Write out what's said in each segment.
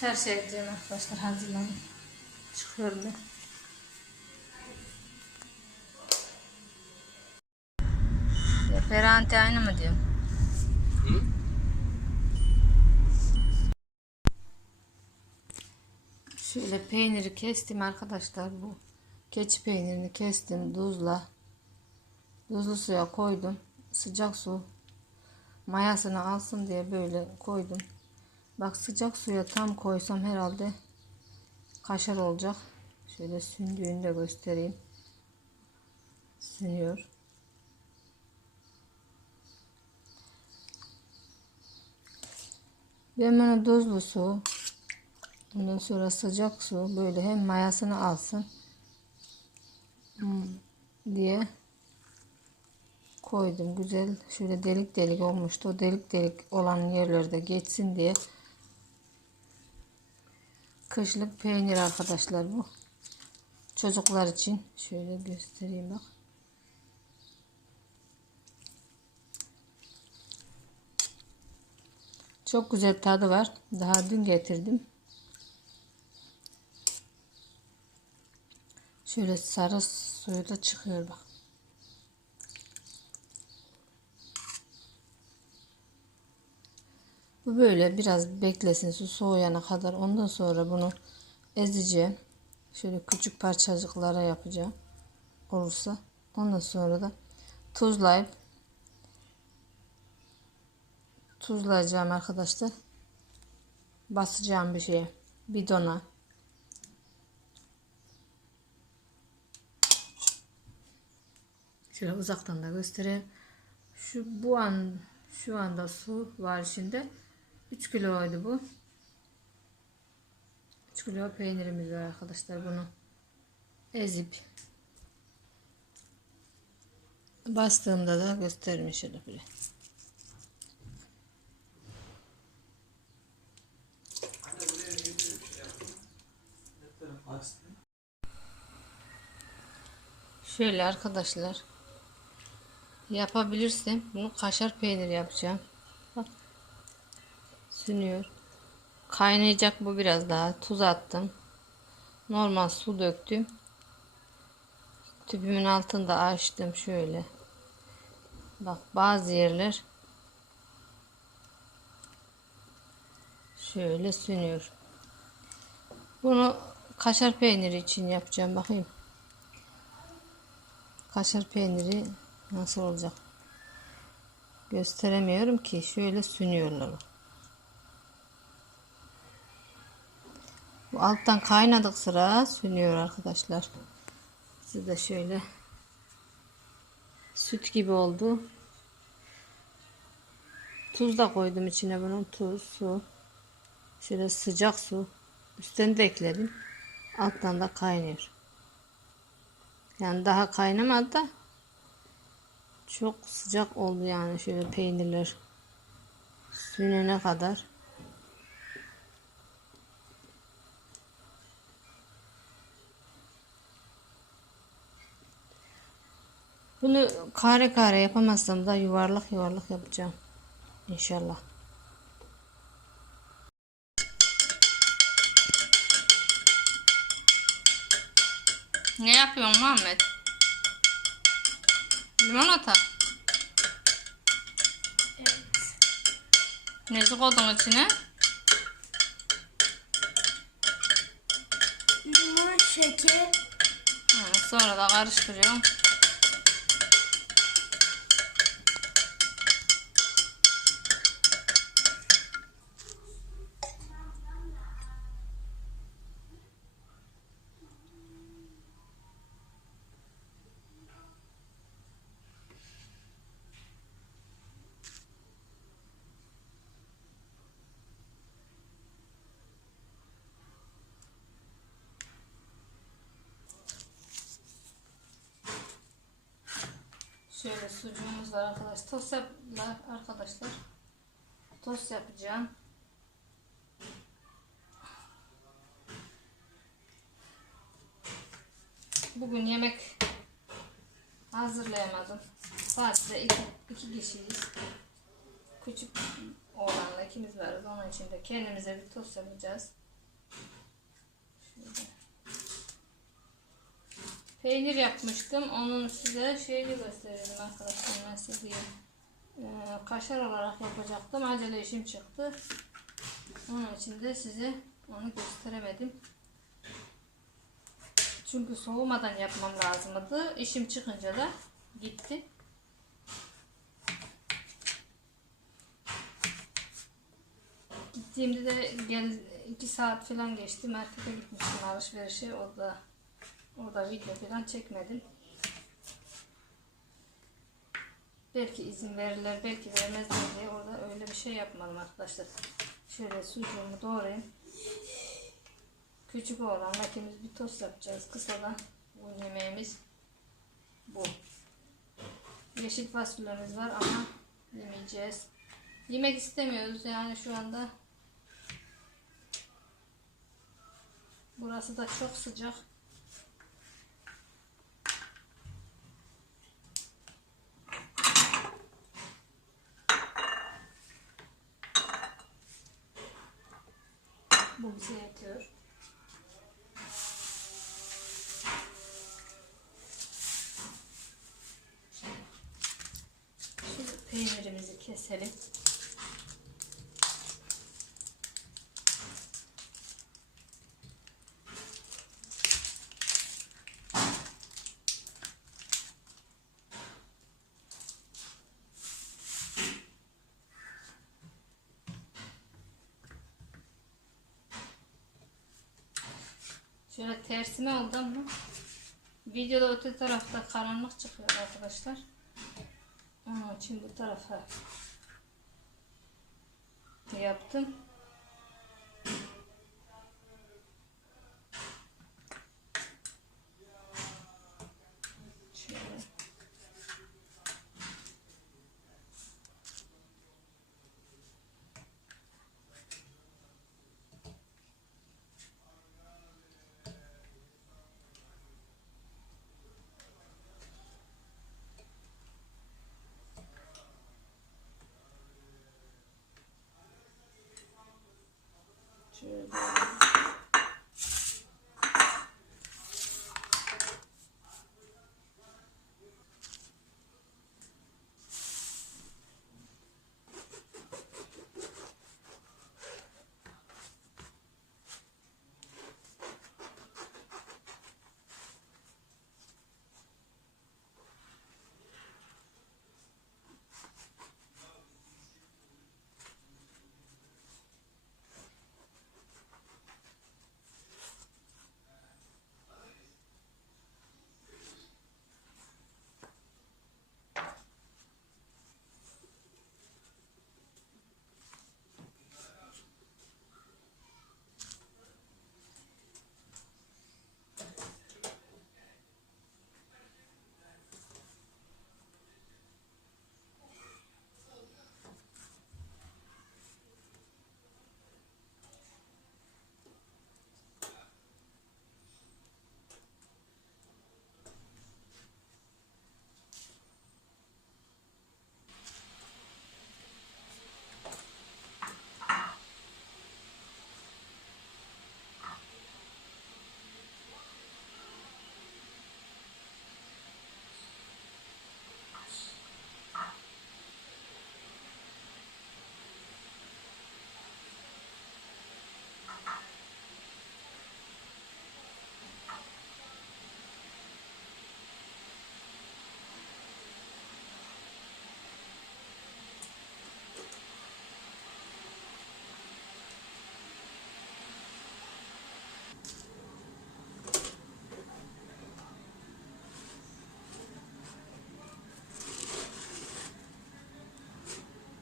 Çarşıya gideceğim arkadaşlar hazırlanın. Çıkıyorum ben. Ya Beranti aynı mı diyorum? Şöyle peyniri kestim arkadaşlar bu. Keçi peynirini kestim tuzla. Tuzlu suya koydum. Sıcak su mayasını alsın diye böyle koydum. Bak sıcak suya tam koysam herhalde kaşar olacak. Şöyle sündüğünü de göstereyim. Sünüyor. Ben bunu tuzlu su ondan sonra sıcak su böyle hem mayasını alsın hmm, diye koydum. Güzel şöyle delik delik olmuştu. O delik delik olan yerlerde geçsin diye kışlık peynir arkadaşlar bu. Çocuklar için şöyle göstereyim bak. Çok güzel tadı var. Daha dün getirdim. Şöyle sarı suyu da çıkıyor bak. Bu böyle biraz beklesin su soğuyana kadar. Ondan sonra bunu ezeceğim. Şöyle küçük parçacıklara yapacağım. Olursa. Ondan sonra da tuzlayıp tuzlayacağım arkadaşlar. Basacağım bir şeye. Bidona. Şöyle uzaktan da göstereyim. Şu bu an şu anda su var içinde. 3 kiloydu bu. 3 kilo peynirimiz var arkadaşlar bunu ezip bastığımda da gösteririm şöyle böyle. Şöyle arkadaşlar yapabilirsem bunu kaşar peynir yapacağım. Bak. Sünüyor. Kaynayacak bu biraz daha. Tuz attım. Normal su döktüm. Tüpümün altında açtım şöyle. Bak bazı yerler şöyle sünüyor. Bunu kaşar peyniri için yapacağım. Bakayım. Kaşar peyniri nasıl olacak? Gösteremiyorum ki. Şöyle sünüyorlar. Bu alttan kaynadık sıra sünüyor arkadaşlar. Size de şöyle süt gibi oldu. Tuz da koydum içine bunun tuz, su. Şöyle sıcak su. Üstten de ekledim. Alttan da kaynıyor. Yani daha kaynamadı da çok sıcak oldu yani şöyle peynirler sünene kadar. Bunu kare kare yapamazsam da yuvarlak yuvarlak yapacağım. İnşallah. Ne yapıyorsun Muhammed? Limonata. Evet. Ne koydun içine? Limon, şeker, Ha, sonra da karıştırıyorum. Şöyle sucuğumuz var arkadaşlar. Tost yaptılar arkadaşlar. Tost yapacağım. Bugün yemek hazırlayamadım. Sadece iki, iki kişiyiz. Küçük oğlanla ikimiz varız. Onun için de kendimize bir tost yapacağız. Şöyle. Peynir yapmıştım. Onun size şeyini gösterelim arkadaşlar. Nasıl diyeyim. Ee, kaşar olarak yapacaktım. Acele işim çıktı. Onun için de size onu gösteremedim. Çünkü soğumadan yapmam lazımdı. İşim çıkınca da gitti. Gittiğimde de gel 2 saat falan geçti. Markete gitmiştim alışverişe. Orada orada video falan çekmedim. Belki izin verirler, belki vermezler diye orada öyle bir şey yapmadım arkadaşlar. Şöyle sucuğumu doğrayayım. Küçük oğlan ikimiz bir tost yapacağız. Kısa da bu yemeğimiz bu. Yeşil fasulyemiz var ama yemeyeceğiz. Yemek istemiyoruz yani şu anda. Burası da çok sıcak. Bu bize Şöyle tersine oldu ama videoda öte tarafta karanlık çıkıyor arkadaşlar. Onun için bu tarafa yaptım. Şöyle. Şöyle.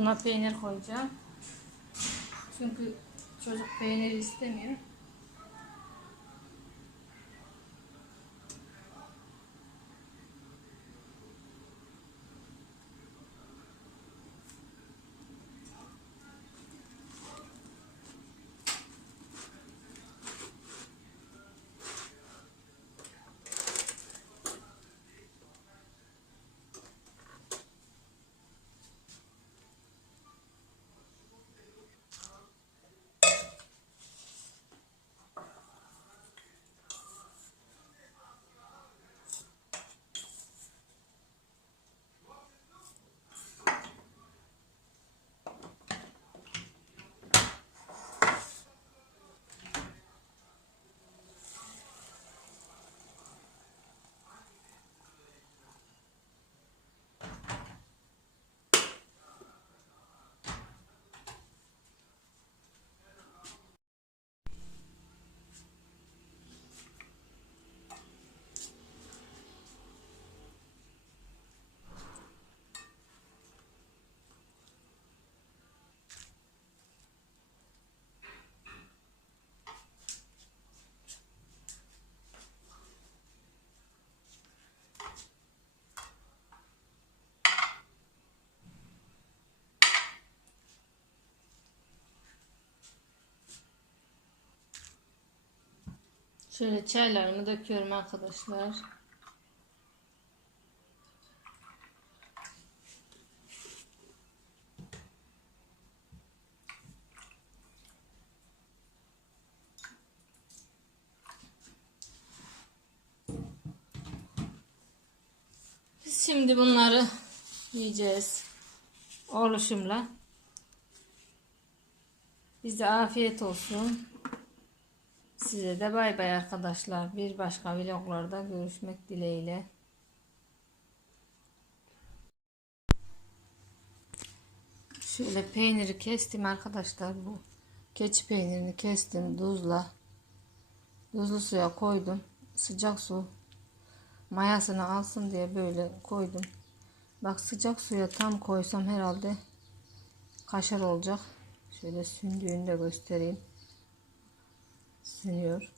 Buna peynir koyacağım. Çünkü çocuk peynir istemiyor. Şöyle çaylarımı döküyorum arkadaşlar. Biz şimdi bunları yiyeceğiz. Oluşumla. Bize afiyet olsun. Size de bay bay arkadaşlar. Bir başka vloglarda görüşmek dileğiyle. Şöyle peyniri kestim arkadaşlar bu. Keçi peynirini kestim tuzla. Tuzlu suya koydum. Sıcak su mayasını alsın diye böyle koydum. Bak sıcak suya tam koysam herhalde kaşar olacak. Şöyle sündüğünü de göstereyim. Sünüyor.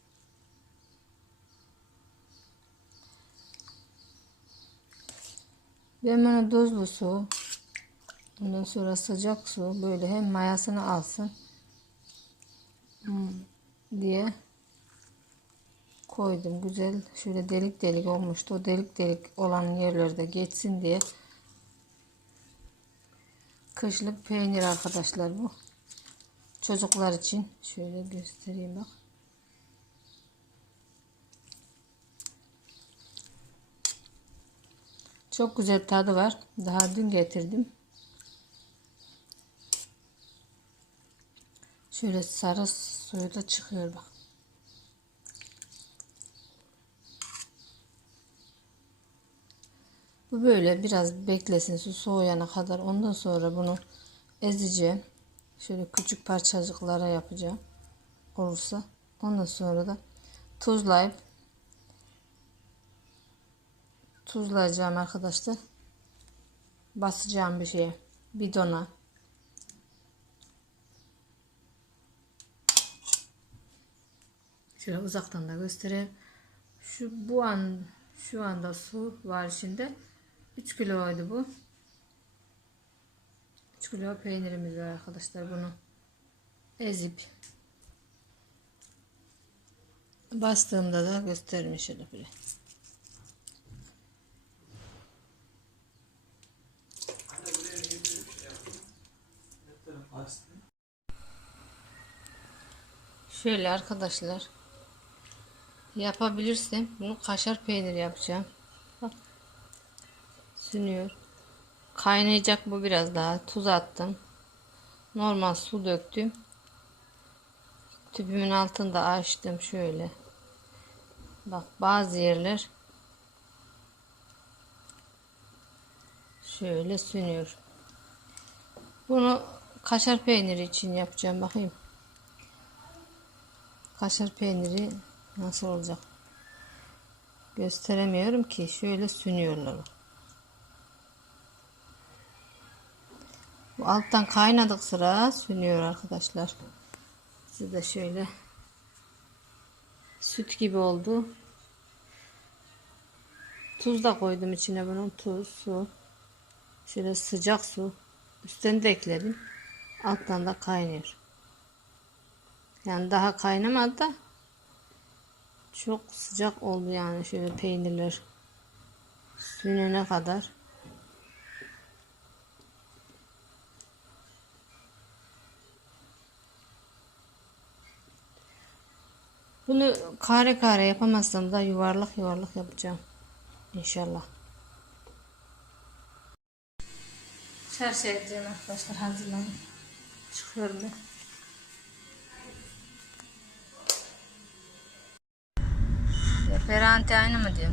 Ben bunu tuzlu su ondan sonra sıcak su böyle hem mayasını alsın hmm, diye koydum. Güzel şöyle delik delik olmuştu. O delik delik olan yerlerde geçsin diye. Kışlık peynir arkadaşlar bu. Çocuklar için şöyle göstereyim bak. Çok güzel tadı var. Daha dün getirdim. Şöyle sarı suyu da çıkıyor bak. Bu böyle biraz beklesin su soğuyana kadar. Ondan sonra bunu ezeceğim. Şöyle küçük parçacıklara yapacağım. Olursa. Ondan sonra da tuzlayıp tuzlayacağım arkadaşlar. Basacağım bir şeye. Bidona. Şöyle uzaktan da göstereyim. Şu bu an şu anda su var içinde. 3 kiloydu bu. 3 kilo peynirimiz var arkadaşlar bunu ezip bastığımda da gösteririm şöyle Şöyle arkadaşlar yapabilirsem bunu kaşar peynir yapacağım. Bak. Sünüyor. Kaynayacak bu biraz daha. Tuz attım. Normal su döktüm. Tüpümün altında açtım şöyle. Bak bazı yerler şöyle sünüyor. Bunu kaşar peyniri için yapacağım. Bakayım. Kaşar peyniri nasıl olacak? Gösteremiyorum ki. Şöyle sünüyorlar. Bu alttan kaynadık sıra sünüyor arkadaşlar. Size de şöyle süt gibi oldu. Tuz da koydum içine bunun tuz, su. Şöyle sıcak su. Üstten de ekledim. Alttan da kaynıyor. Yani daha kaynamadı da çok sıcak oldu yani şöyle peynirler sünene kadar. Bunu kare kare yapamazsam da yuvarlak yuvarlak yapacağım. İnşallah. Çarşıya gideceğim arkadaşlar hazırlanın. Çıkıyorum ben. Ferhanti aynı mı diyor?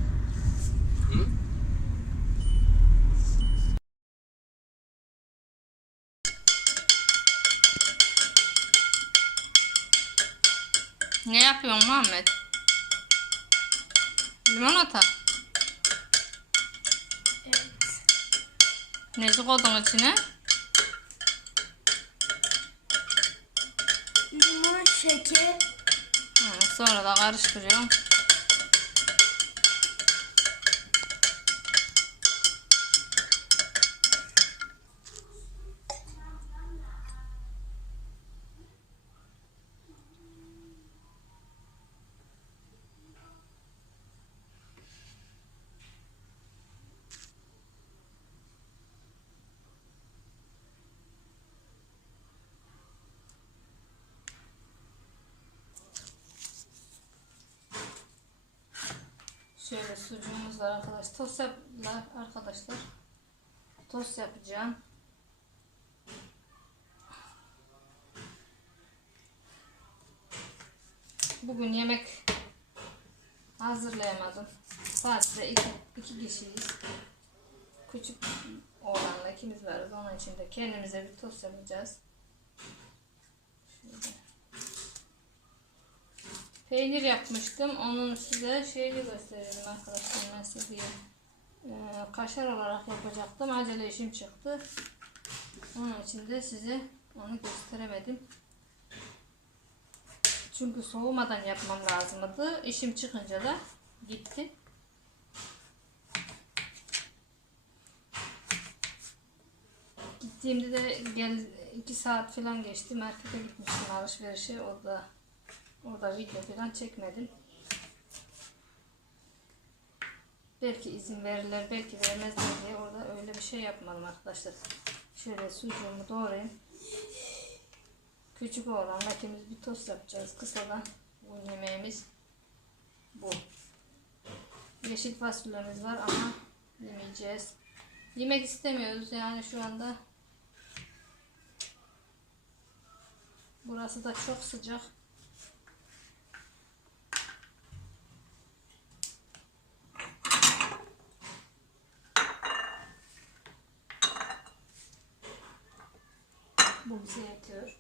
Ne yapıyorsun Muhammed? Limonata. Evet. Neci koydun içine? Şeker, sonra da karıştırıyorum. Şöyle sucuğumuz var arkadaşlar. Tost yaptılar arkadaşlar. Tost yapacağım. Bugün yemek hazırlayamadım. Sadece iki, iki kişiyiz. Küçük oğlanla ikimiz varız. Onun için de kendimize bir tost yapacağız. Şöyle. Peynir yapmıştım. Onun size şeyini gösterelim arkadaşlar nasıl diye. Ee, kaşar olarak yapacaktım. Acele işim çıktı. Onun için de size onu gösteremedim. Çünkü soğumadan yapmam lazımdı. İşim çıkınca da gitti. Gittiğimde de gel iki saat falan geçti. Markete gitmiştim alışverişe. Orada orada video falan çekmedim. Belki izin verirler, belki vermezler diye orada öyle bir şey yapmadım arkadaşlar. Şöyle sucuğumu doğrayayım. Küçük oğlanla ikimiz bir tost yapacağız. Kısadan bu yemeğimiz bu. Yeşil fasulyemiz var ama yemeyeceğiz. Yemek istemiyoruz yani şu anda. Burası da çok sıcak. Bu bize yetiyor.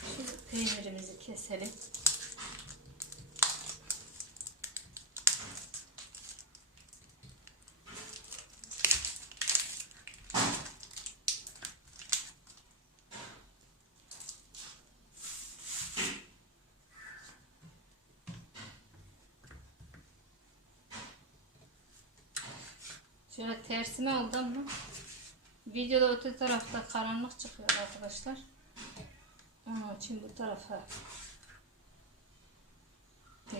Şimdi peynirimizi keselim. Şöyle tersine oldu ama videoda öte tarafta karanlık çıkıyor arkadaşlar. Onun için bu tarafa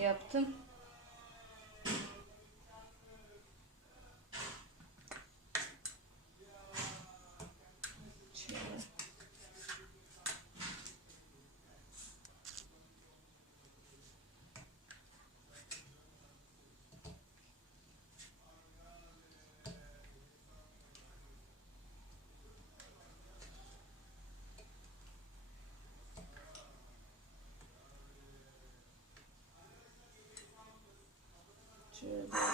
yaptım. Şöyle. Şöyle.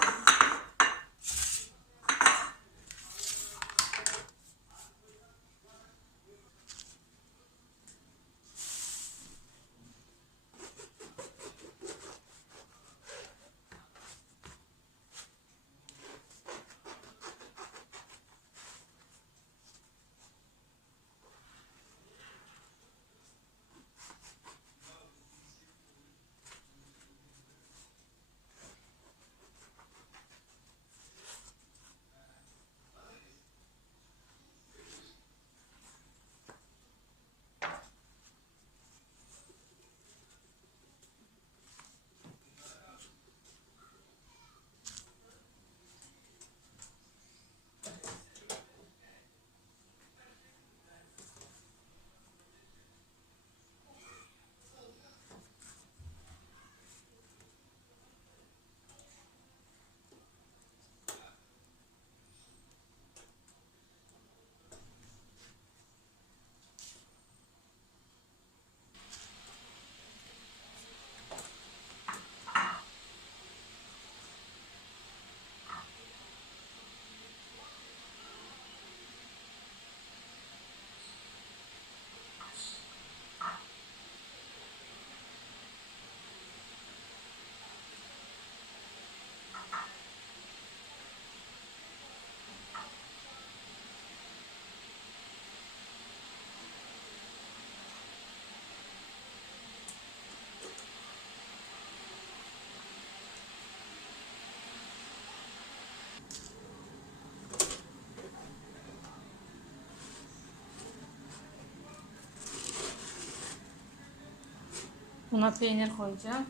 Buna peynir koyacağım.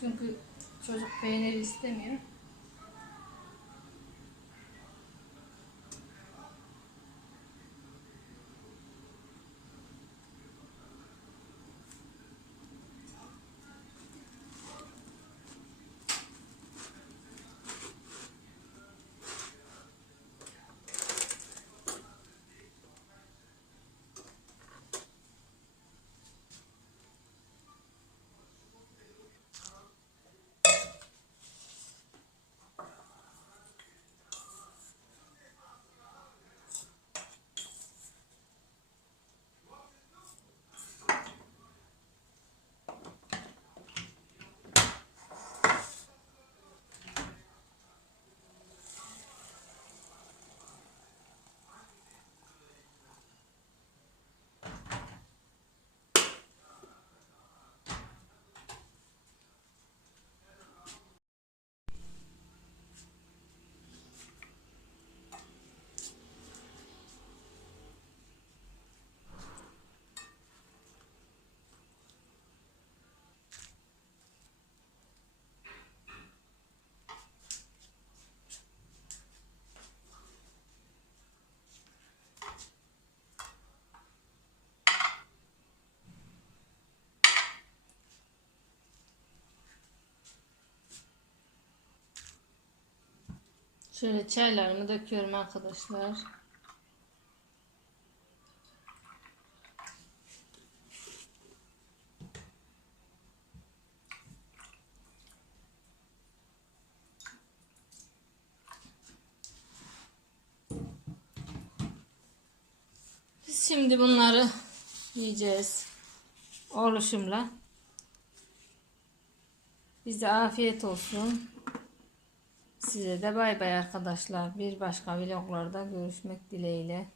Çünkü çocuk peynir istemiyor. Şöyle çaylarımı döküyorum arkadaşlar. Biz şimdi bunları yiyeceğiz. Oluşumla. Bize afiyet olsun. Size de bay bay arkadaşlar. Bir başka vloglarda görüşmek dileğiyle.